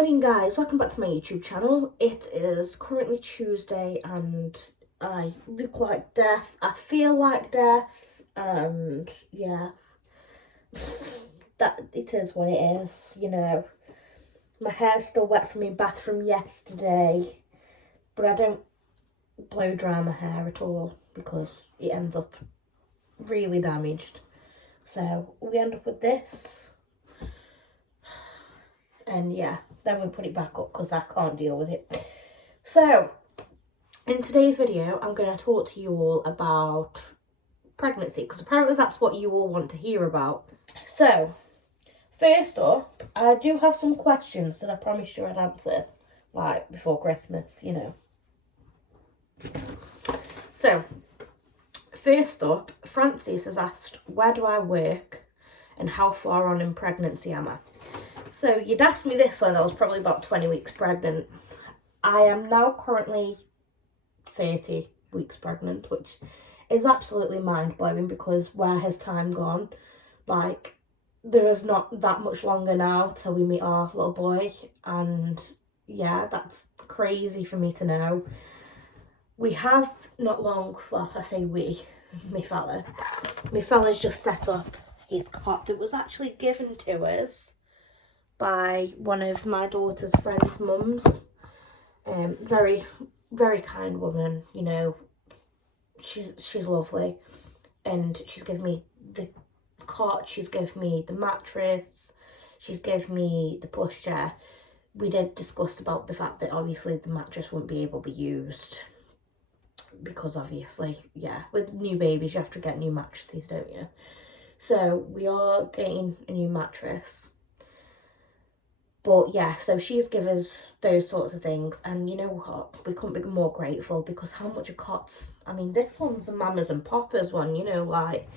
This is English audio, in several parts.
Morning guys, welcome back to my YouTube channel. It is currently Tuesday and I look like death, I feel like death, and yeah, that it is what it is, you know. My hair's still wet from my bath from yesterday, but I don't blow dry my hair at all because it ends up really damaged. So we end up with this. And yeah, then we put it back up because I can't deal with it. So, in today's video, I'm going to talk to you all about pregnancy because apparently that's what you all want to hear about. So, first up, I do have some questions that I promised you I'd answer, like, before Christmas, you know. So, first up, Francis has asked, where do I work and how far on in pregnancy am I? So you'd asked me this when I was probably about 20 weeks pregnant. I am now currently 30 weeks pregnant, which is absolutely mind-blowing because where has time gone? Like, there is not that much longer now till we meet our little boy, and yeah, that's crazy for me to know. We have not long, well, I say we, my fella's just set up his cot that was actually given to us by one of my daughter's friends' mums. Very, very kind woman, you know. She's lovely, and she's given me the cot, she's given me the mattress, she's given me the pushchair. We did discuss about the fact that obviously the mattress wouldn't be able to be used because obviously, yeah, with new babies you have to get new mattresses, don't you? So we are getting a new mattress. But yeah, so she's given us those sorts of things, and you know what, we couldn't be more grateful because how much a cot's, I mean, this one's a Mamas and Papas one, you know, like,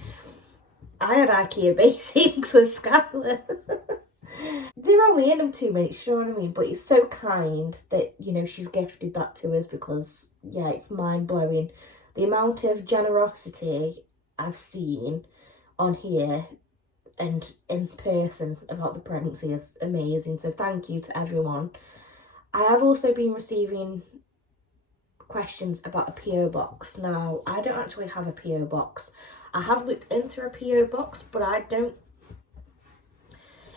I had IKEA basics with Skylar. They're only in them 2 minutes, you know what I mean, but it's so kind that, you know, she's gifted that to us because, yeah, it's mind-blowing. The amount of generosity I've seen on here and in person about the pregnancy is amazing, so thank you to everyone. I have also been receiving questions about a PO box. Now, I don't actually have a PO box. I have looked into a PO box, but I don't.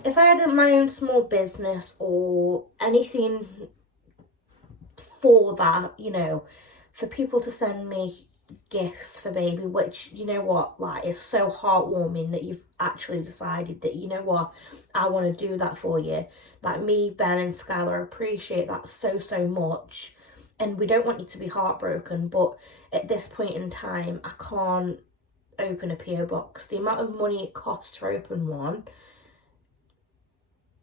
If I had my own small business or anything for that, you know, for people to send me gifts for baby, which, you know what, like, it's so heartwarming that you've actually decided that, you know what, I want to do that for you. Like, me, Ben and Skylar appreciate that so much, and we don't want you to be heartbroken, but at this point in time I can't open a PO box. The amount of money it costs to open one,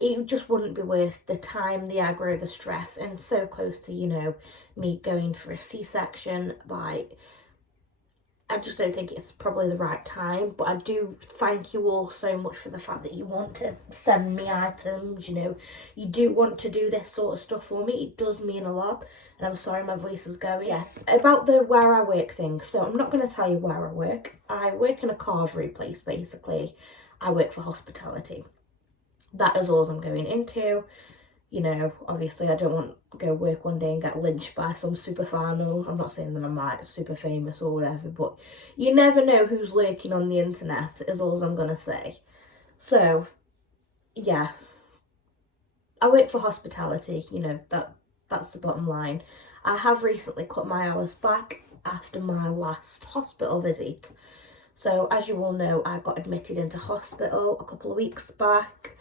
it just wouldn't be worth the time, the aggro, the stress, and so close to, you know, me going for a C-section. Like, I just don't think it's probably the right time, but I do thank you all so much for the fact that you want to send me items, you know, you do want to do this sort of stuff for me. It does mean a lot, and I'm sorry my voice is going. Yeah, about the where I work thing, so I'm not going to tell you where I work. I work in a carvery place, basically. I work for hospitality. That is all I'm going into. You know, obviously I don't want to go work one day and get lynched by some super fan, or I'm not saying that I'm like super famous or whatever, but you never know who's lurking on the internet, is all I'm gonna say. So yeah, I work for hospitality, you know, that's the bottom line. I have recently cut my hours back after my last hospital visit. So as you all know, I got admitted into hospital a couple of weeks back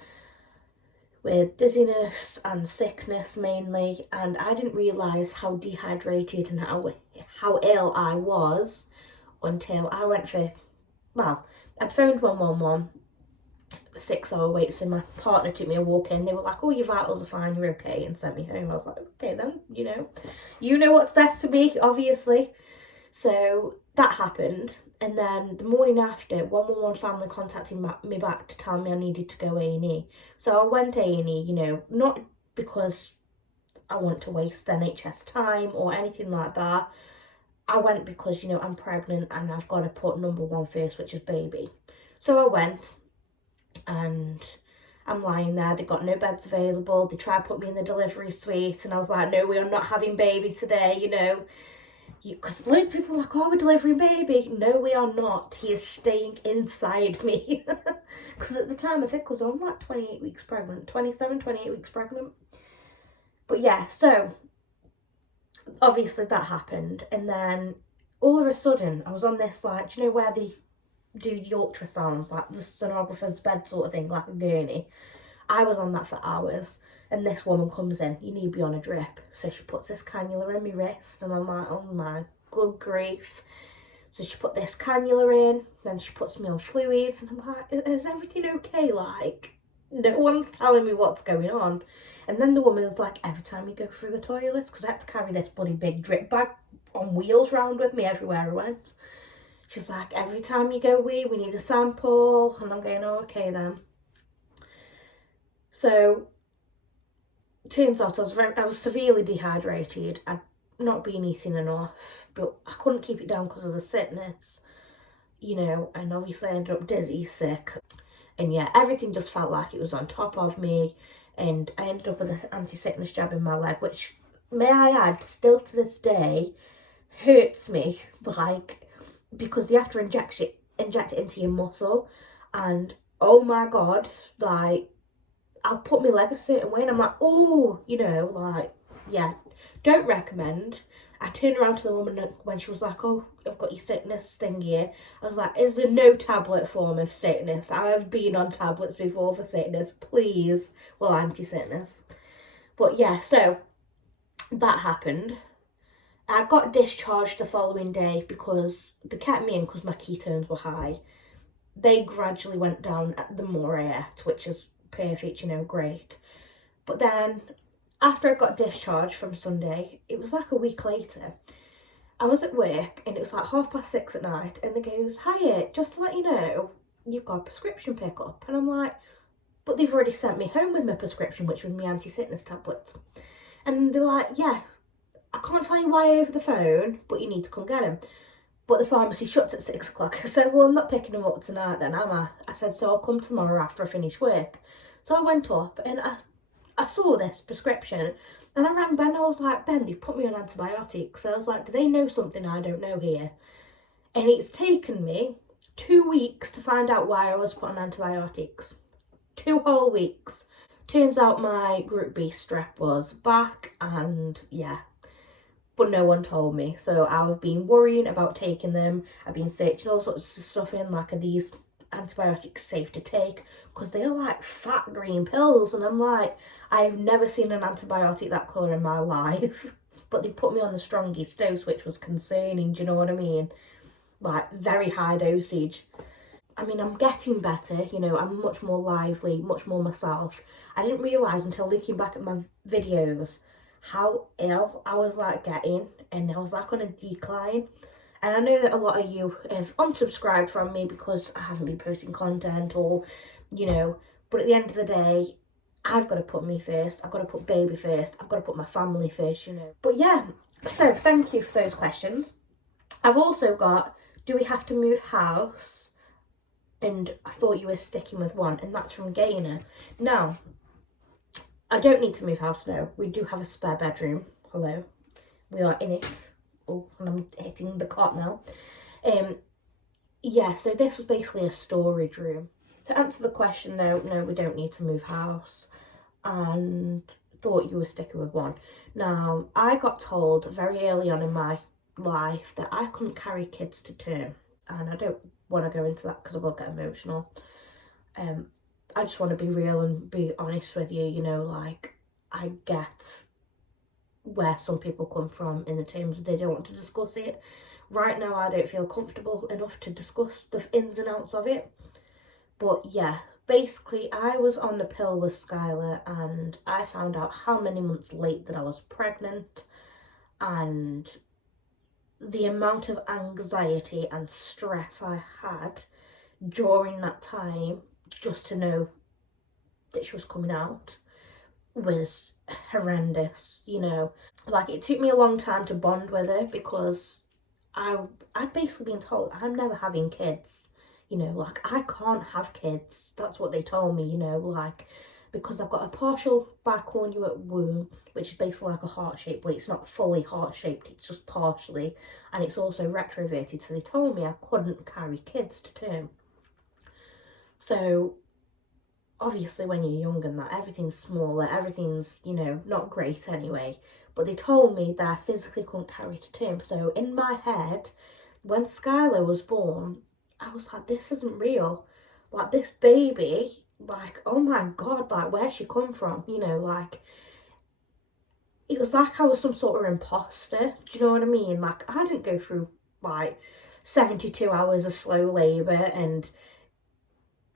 with dizziness and sickness mainly, and I didn't realise how dehydrated and how ill I was until I went for, well, I'd phoned 111, 6-hour wait, so my partner took me a walk in. They were like, oh, your vitals are fine, you're okay, and sent me home. I was like, okay then, you know what's best for me, obviously. So that happened, and then the morning after, 111 family contacted me back to tell me I needed to go A&E. So I went A&E, you know, not because I want to waste NHS time or anything like that. I went because, you know, I'm pregnant and I've got to put number one first, which is baby. So I went, and I'm lying there, they've got no beds available, they try to put me in the delivery suite, and I was like, no, we are not having baby today, you know. Because loads of people are like, oh, we're delivering baby. No, we are not. He is staying inside me. Because at the time, I think I was on like 28 weeks pregnant, 27, 28 weeks pregnant. But yeah, so obviously that happened. And then all of a sudden, I was on this, like, do you know where they do the ultrasounds, like the sonographer's bed sort of thing, like a gurney? I was on that for hours. And this woman comes in, you need to be on a drip. So she puts this cannula in my wrist, and I'm like, oh my good grief. So she put this cannula in, then she puts me on fluids, and I'm like, is everything okay? Like, no one's telling me what's going on. And then the woman was like, every time you go through the toilet, because I had to carry this bloody big drip bag on wheels round with me everywhere I went. She's like, every time you go wee, we need a sample. And I'm going, oh, okay then. So turns out I was severely dehydrated. I'd not been eating enough, but I couldn't keep it down because of the sickness, you know, and obviously I ended up dizzy, sick. And yeah, everything just felt like it was on top of me. And I ended up with an anti-sickness jab in my leg, which, may I add, still to this day hurts me, like, because they have to inject it into your muscle. And oh my God, like, I'll put my leg a certain way and I'm like, oh, you know, like, yeah, don't recommend. I turned around to the woman when she was like, oh, I've got your sickness thing here. I was like, is there no tablet form of sickness? I have been on tablets before for sickness, please. Well, anti-sickness. But yeah, so that happened. I got discharged the following day because they kept me in because my ketones were high. They gradually went down at the more I ate, which is perfect, you know, great. But then after I got discharged from Sunday, it was like a week later. I was at work and it was like 6:30 at night, and they goes, hiya, just to let you know, you've got a prescription pickup. And I'm like, but they've already sent me home with my prescription, which was my anti-sickness tablets. And they're like, yeah, I can't tell you why over the phone, but you need to come get them. But the pharmacy shuts at 6 o'clock. I said, well, I'm not picking them up tonight then, am I? I said, so I'll come tomorrow after I finish work. So I went up and I saw this prescription, and I rang Ben. I was like, Ben, they've put me on antibiotics. So I was like, do they know something I don't know here? And it's taken me 2 weeks to find out why I was put on antibiotics. 2 whole weeks. Turns out my group B strep was back, and yeah, but no one told me. So I've been worrying about taking them. I've been searching all sorts of stuff in, like, are these antibiotics safe to take? Because they are like fat green pills, and I'm like, I've never seen an antibiotic that colour in my life. But they put me on the strongest dose, which was concerning, do you know what I mean? Like, very high dosage. I mean, I'm getting better, you know, I'm much more lively, much more myself. I didn't realise until looking back at my videos how ill I was like getting, and I was like on a decline. And I know that a lot of you have unsubscribed from me because I haven't been posting content, or, you know, but at the end of the day, I've got to put me first. I've got to put baby first. I've got to put my family first, you know. But yeah, so thank you for those questions. I've also got, do we have to move house? And I thought you were sticking with one, and that's from Gainer. Now, I don't need to move house now. We do have a spare bedroom. Hello. We are in it. Oh, and I'm hitting the cot now. Yeah, so this was basically a storage room. To answer the question, no, we don't need to move house. And thought you were sticking with one. Now, I got told very early on in my life that I couldn't carry kids to term. And I don't want to go into that because I will get emotional. I just want to be real and be honest with you, you know, like, I get where some people come from in the terms of they don't want to discuss it. Right now, I don't feel comfortable enough to discuss the ins and outs of it. But yeah, basically, I was on the pill with Skylar, and I found out how many months late that I was pregnant, and the amount of anxiety and stress I had during that time just to know that she was coming out was horrendous, you know. Like, it took me a long time to bond with her because I'd basically been told I'm never having kids, you know, like I can't have kids. That's what they told me, you know, like because I've got a partial bicornuate womb, which is basically like a heart shape, but it's not fully heart shaped, it's just partially, and it's also retroverted. So they told me I couldn't carry kids to term. So obviously when you're young and that, everything's smaller, everything's, you know, not great anyway. But they told me that I physically couldn't carry to term. So in my head, when Skylar was born, I was like, this isn't real. Like, this baby, like, oh my God, like, where'd she come from? You know, like, it was like I was some sort of imposter. Do you know what I mean? Like, I didn't go through, like, 72 hours of slow labour, and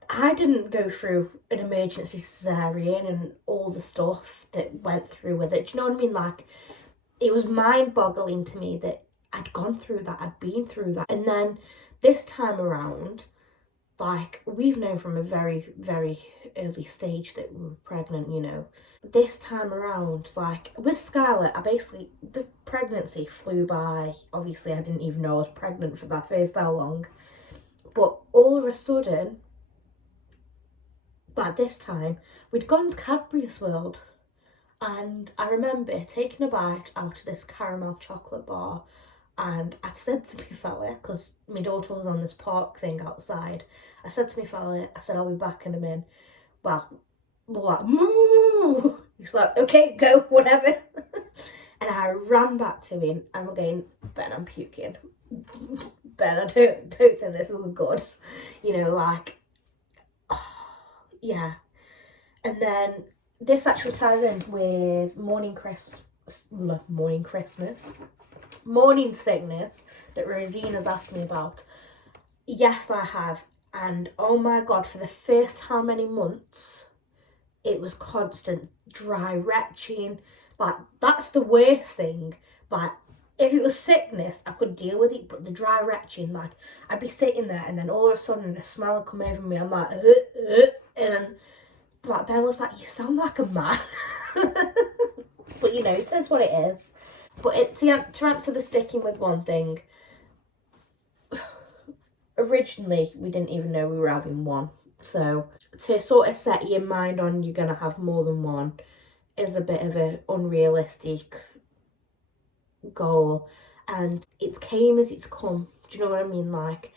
I didn't go through an emergency cesarean and all the stuff that went through with it. Do you know what I mean? Like, it was mind-boggling to me that I'd gone through that, I'd been through that. And then this time around, like, we've known from a very, very early stage that we were pregnant, you know. This time around, like, with Scarlett, the pregnancy flew by. Obviously, I didn't even know I was pregnant for that first how long. But all of a sudden, like this time, we'd gone to Cadbury's World. And I remember taking a bite out of this caramel chocolate bar, and I said to my fella, because my daughter was on this park thing outside, I said to my fella, I said, I'll be back in a minute. Well, like, moo! He's like, okay, go, whatever. And I ran back to him, and I'm going, Ben, I'm puking. Ben, I don't think this is good. You know, like, oh, yeah. And then this actually ties in with morning sickness that Rosina's asked me about. Yes, I have. And oh my God, for the first how many months, it was constant dry retching. Like, that's the worst thing. Like, if it was sickness, I could deal with it, but the dry retching, like, I'd be sitting there and then all of a sudden a smell would come over me. I'm like, and like, Ben was like, you sound like a man. But, you know, it is what it is. But to answer the sticking with one thing, originally we didn't even know we were having one. So to sort of set your mind on you're going to have more than one is a bit of an unrealistic goal. And it came as it's come. Do you know what I mean? Like,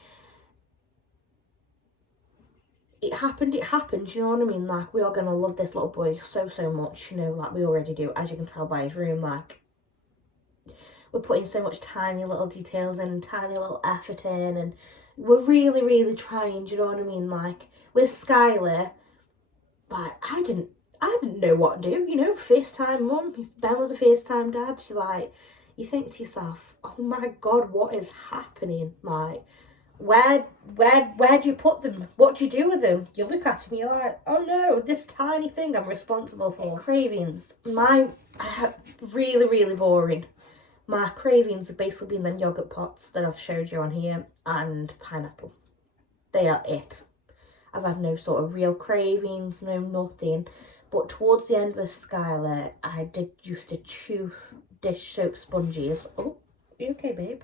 it happened, you know what I mean? Like, we are going to love this little boy so much, you know, like we already do, as you can tell by his room. Like, we're putting so much tiny little details in, tiny little effort in, and we're really trying, do you know what I mean? Like, with Skylar, like, I didn't know what to do, you know, first time mum, Ben was a first time dad. Like, you think to yourself, oh my God, what is happening? Like, where do you put them? What do you do with them? You look at them, you're like, oh no, this tiny thing I'm responsible for. Cravings. Really boring. My cravings have basically been them yogurt pots that I've showed you on here, and pineapple. They are it. I've had no sort of real cravings, no nothing. But towards the end with Skylar, I did used to chew dish soap sponges. Oh, you okay, babe?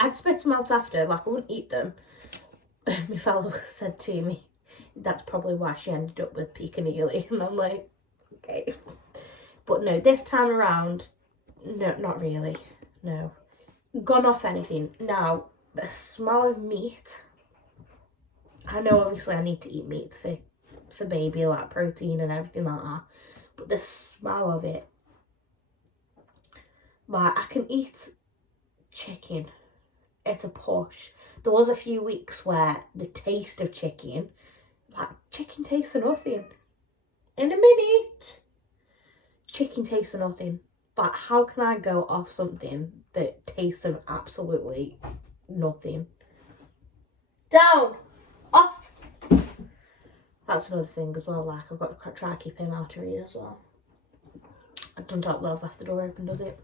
I'd spit them out after, like I wouldn't eat them. My fellow said to me, that's probably why she ended up with Piccadilly. And I'm like, okay. But no, this time around, no, not really. No. Gone off anything. Now, the smell of meat. I know obviously I need to eat meat for baby, like protein and everything like that. But the smell of it, like, I can eat chicken. It's a push. There was a few weeks where the taste of chicken, like, chicken tastes of nothing. In a minute, chicken tastes of nothing. But how can I go off something that tastes of absolutely nothing? Down! Off! That's another thing as well, like, I've got to try to keep him out of here as well. I don't have love left the door open, does it?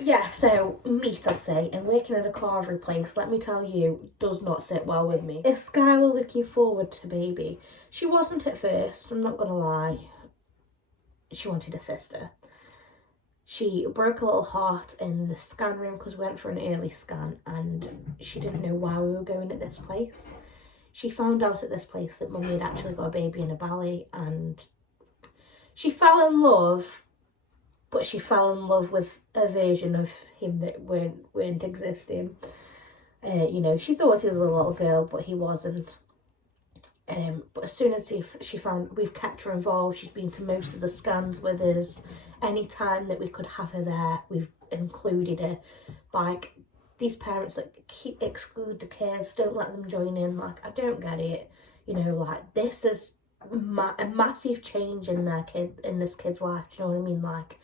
Yeah, so meat, I'd say, and working in a carvery place, let me tell you, does not sit well with me. Is Skylar looking forward to baby? She wasn't at first, I'm not gonna lie. She wanted a sister. She broke a little heart in the scan room because we went for an early scan and she didn't know why we were going at this place. She found out at this place that Mummy had actually got a baby in a belly, and she fell in love, but she fell in love with a version of him that weren't existing. You know, she thought he was a little girl, but he wasn't. But as soon as she found, we've kept her involved. She's been to most of the scans with us. Any time that we could have her there, we've included her. Like, these parents that exclude the kids, don't let them join in, like, I don't get it. You know, like, this is a massive change in this kid's life. Do you know what I mean? Like,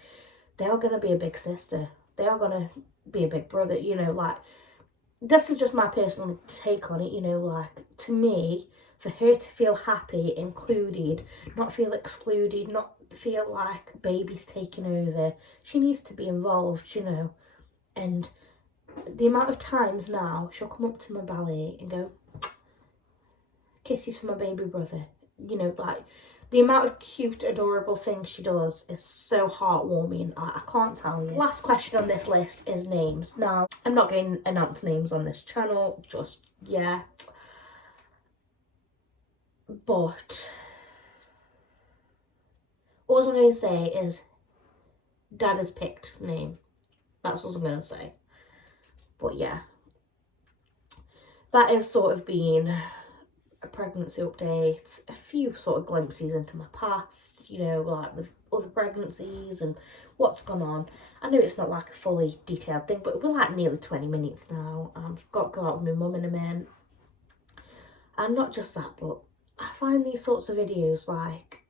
they are going to be a big sister. They are going to be a big brother, you know, like, this is just my personal take on it, you know, like, to me, for her to feel happy, included, not feel excluded, not feel like baby's taking over, she needs to be involved, you know. And the amount of times now she'll come up to my belly and go, kisses for my baby brother, you know, like, the amount of cute, adorable things she does is so heartwarming. I can't tell you. Last question on this list is names. Now, I'm not going to announce names on this channel just yet, but all I'm going to say is Dad has picked name. That's what I'm going to say. But yeah, that has sort of been a pregnancy update, a few sort of glimpses into my past, you know, like with other pregnancies and what's gone on. I know it's not like a fully detailed thing, but we're like nearly 20 minutes now. I've got to go out with my mum in a minute. And not just that, but I find these sorts of videos like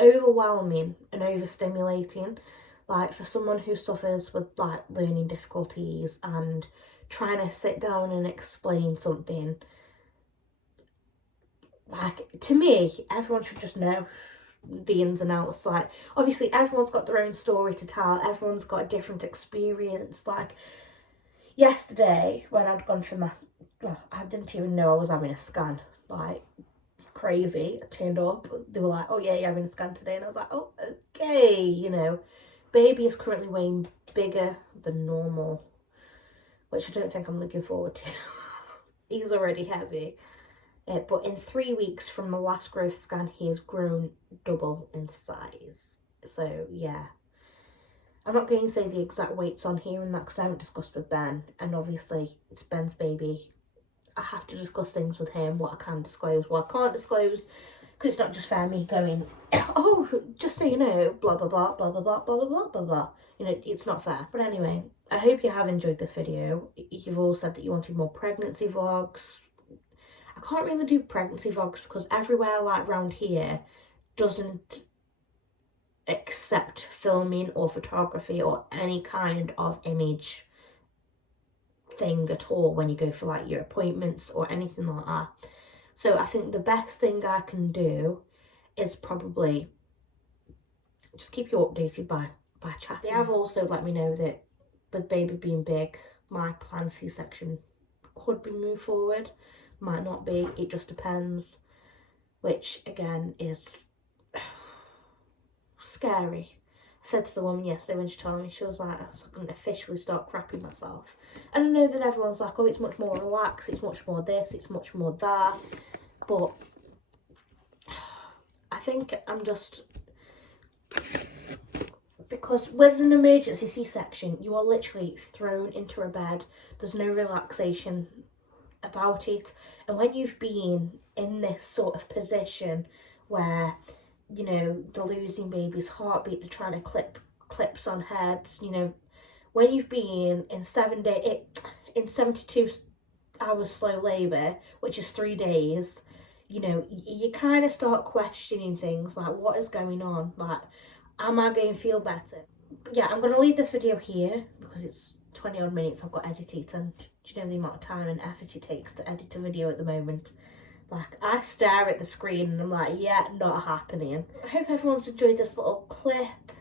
overwhelming and overstimulating. Like, for someone who suffers with like learning difficulties and trying to sit down and explain something, like, to me, everyone should just know the ins and outs. Like, obviously everyone's got their own story to tell, everyone's got a different experience. Like, yesterday when I'd gone for my, well, I didn't even know I was having a scan, like, crazy. I turned up, they were like, oh yeah, you're having a scan today, and I was like, oh, okay, you know. Baby is currently weighing bigger than normal, which I don't think I'm looking forward to. He's already heavy. But in 3 weeks from the last growth scan, he has grown double in size. So yeah, I'm not going to say the exact weights on here and that because I haven't discussed with Ben, and obviously it's Ben's baby. I have to discuss things with him, what I can disclose, what I can't disclose, because it's not just fair me going, oh, just so you know, blah blah blah blah blah blah blah blah blah blah. You know, it's not fair. But anyway, I hope you have enjoyed this video. You've all said that you wanted more pregnancy vlogs. I can't really do pregnancy vlogs because everywhere like around here doesn't accept filming or photography or any kind of image thing at all when you go for like your appointments or anything like that. So I think the best thing I can do is probably just keep you updated by chatting. They have also let me know that with baby being big, my planned C-section could be moved forward. Might not be, it just depends, which again is scary. I said to the woman yesterday when she told me, she was like, I can officially start crapping myself. And I know that everyone's like, oh, it's much more relaxed, it's much more this, it's much more that, but I think I'm just, because with an emergency C-section, you are literally thrown into a bed, there's no relaxation about it. And when you've been in this sort of position where, you know, they're losing baby's heartbeat, they're trying to clips on heads, you know, when you've been in 72 hours slow labour, which is 3 days, you know, you kind of start questioning things like, what is going on? Like, am I going to feel better? But yeah, I'm going to leave this video here because it's 20 odd minutes I've got edited, and do you know the amount of time and effort it takes to edit a video at the moment? Like, I stare at the screen and I'm like, yeah, not happening. I hope everyone's enjoyed this little clip.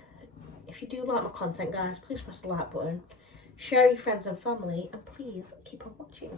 If you do like my content, guys, please press the like button, share your friends and family, and please keep on watching.